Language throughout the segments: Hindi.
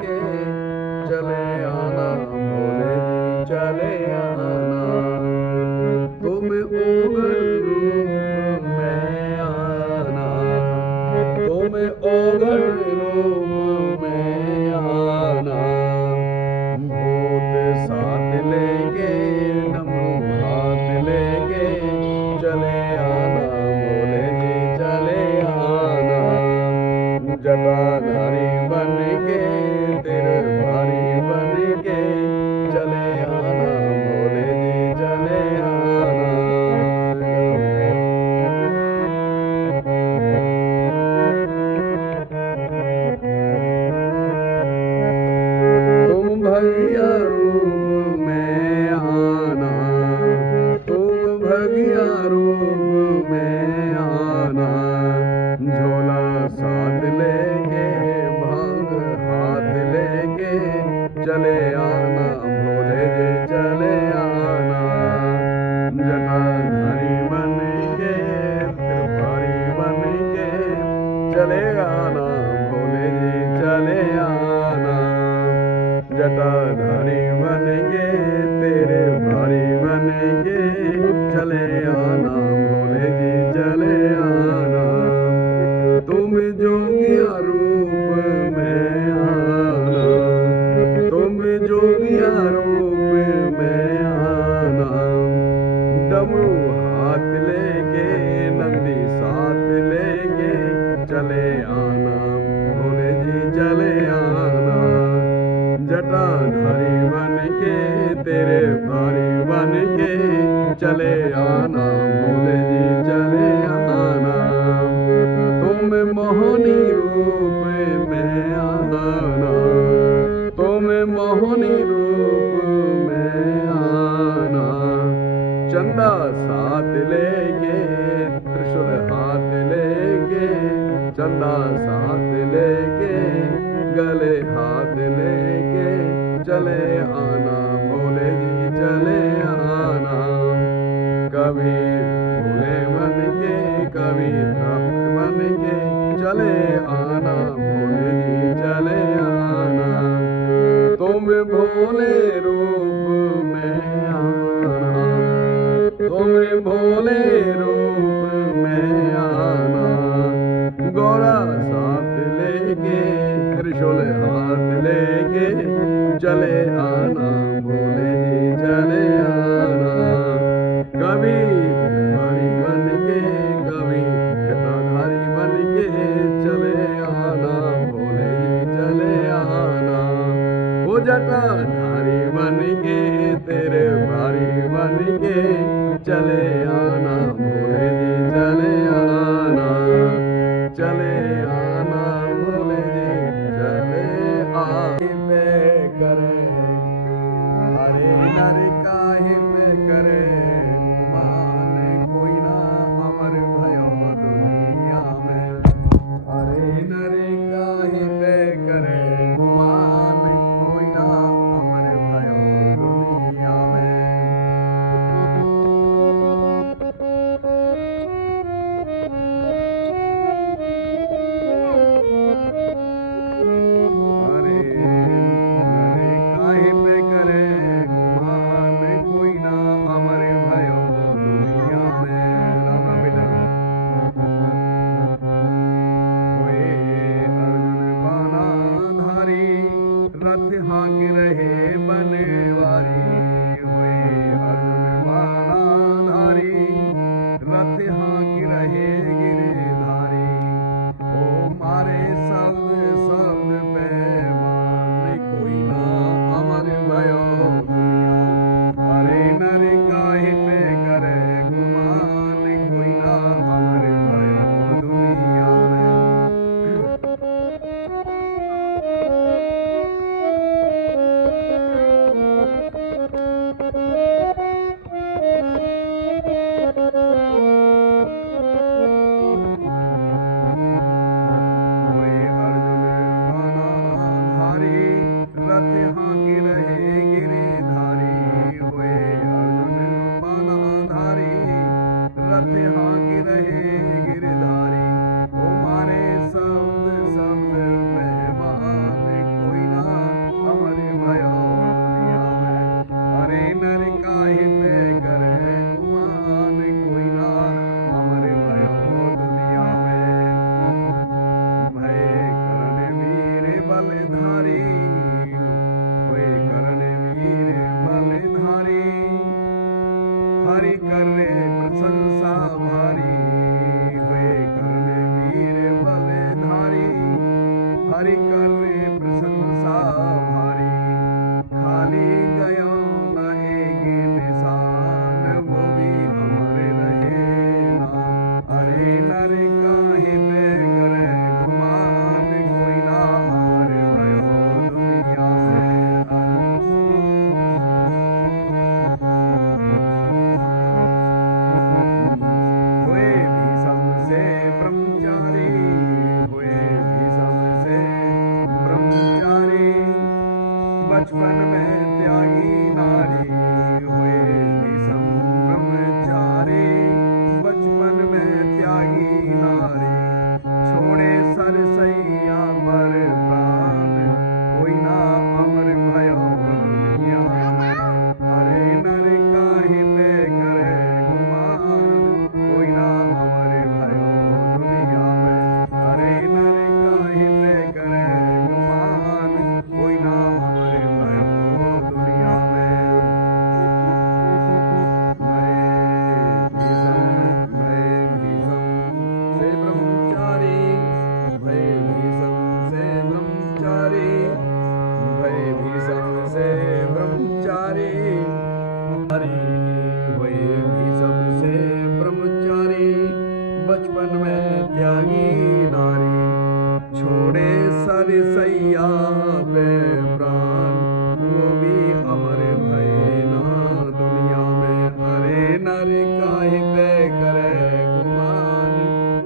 के चले आना भोले जी चले आना। तुम ओगल रूप में आना, तुम ओगल रूप में आना। भूत साथ लेके डमरू हाथ लेके चले आना भोले जी चले आना। जटाधारी बन के तेरे भारी बन के चले आना भोले जी चले आना। तुम भैया रूप में आना, तुम भैया रूप में आना। झोला साथ लेके भांग हाथ लेके चले आना भोले जी चले आना। जटाधारी बन के त्रिपुरारी बन के चले आना भोले जी चले आना। जटाधारी बन के तेरे भारी बन के चले आना भोले जी चले आना। तुम जोगिया रूप में आना, तुम जोगिया रूप में आना। डमरू हाथ लेके नंदी साथ लेके चले आना भोले जी चले आना। जटाधारी बन के तेरे भारी बन के चले आना भोले जी चले आना। तुम मोहनी रूप में आना, तुम मोहनी रूप में आना। चंदा साथ लेके त्रिशूल हाथ लेके चंदा साथ लेके गले हाथ लेके चले आना भोले जी चले आना। कभी भोले बन के कभी भक्त बन के चले आना भोले जी चले आना। तुम भोले रूप में आना, तुम भोले रूप में आना। गौरा साथ लेके त्रिशूल हाथ लेके चले आना भोले जी चले आना। कभी भारी बन के कभी जटाधारी बन के चले आना भोले जी चले आना। वो जटाधारी बन के तेरे भारी बन के चले आना भोले जी चले आना। चले आना भोले जी चले पे करे हरे नर काहे पे करे। मान कोई ना अमर भयो दुनिया में, हरे नर काहे पे करे। मान कोई ना अमर भयो दुनिया में। बचपन में त्यागी नारी हुए भीषम ब्रह्मचारी, बचपन में त्यागी नारी छोड़े सरसैया पर प्राण, कोई ना अमर भयो दुनिया में। हरे नर काहे पे करे गुमान, कोई ना अमर भयो दुनिया में। हरे नर काहे पे करे गुमान, कोई ना अमर भयो दुनिया में। भय भीषम से ब्रह्मचारी, भय भीषम से ब्रह्मचारी, भय भीषम से ब्रह्मचारी। हरि हुए भीषम से ब्रह्मचारी, बचपन में त्यागी नारी छोड़े सरसैया पे प्राण, वो भी अमर भय ना दुनिया में। हरे नर काहे पे करे गुमान,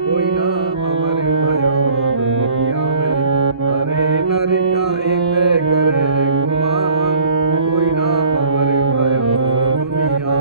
कोई ना अमर भयो दुनिया में। हरे नर काहे पे करे गुमान, कोई ना अमर भयो दुनिया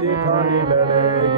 जेठानी लड़ेगी,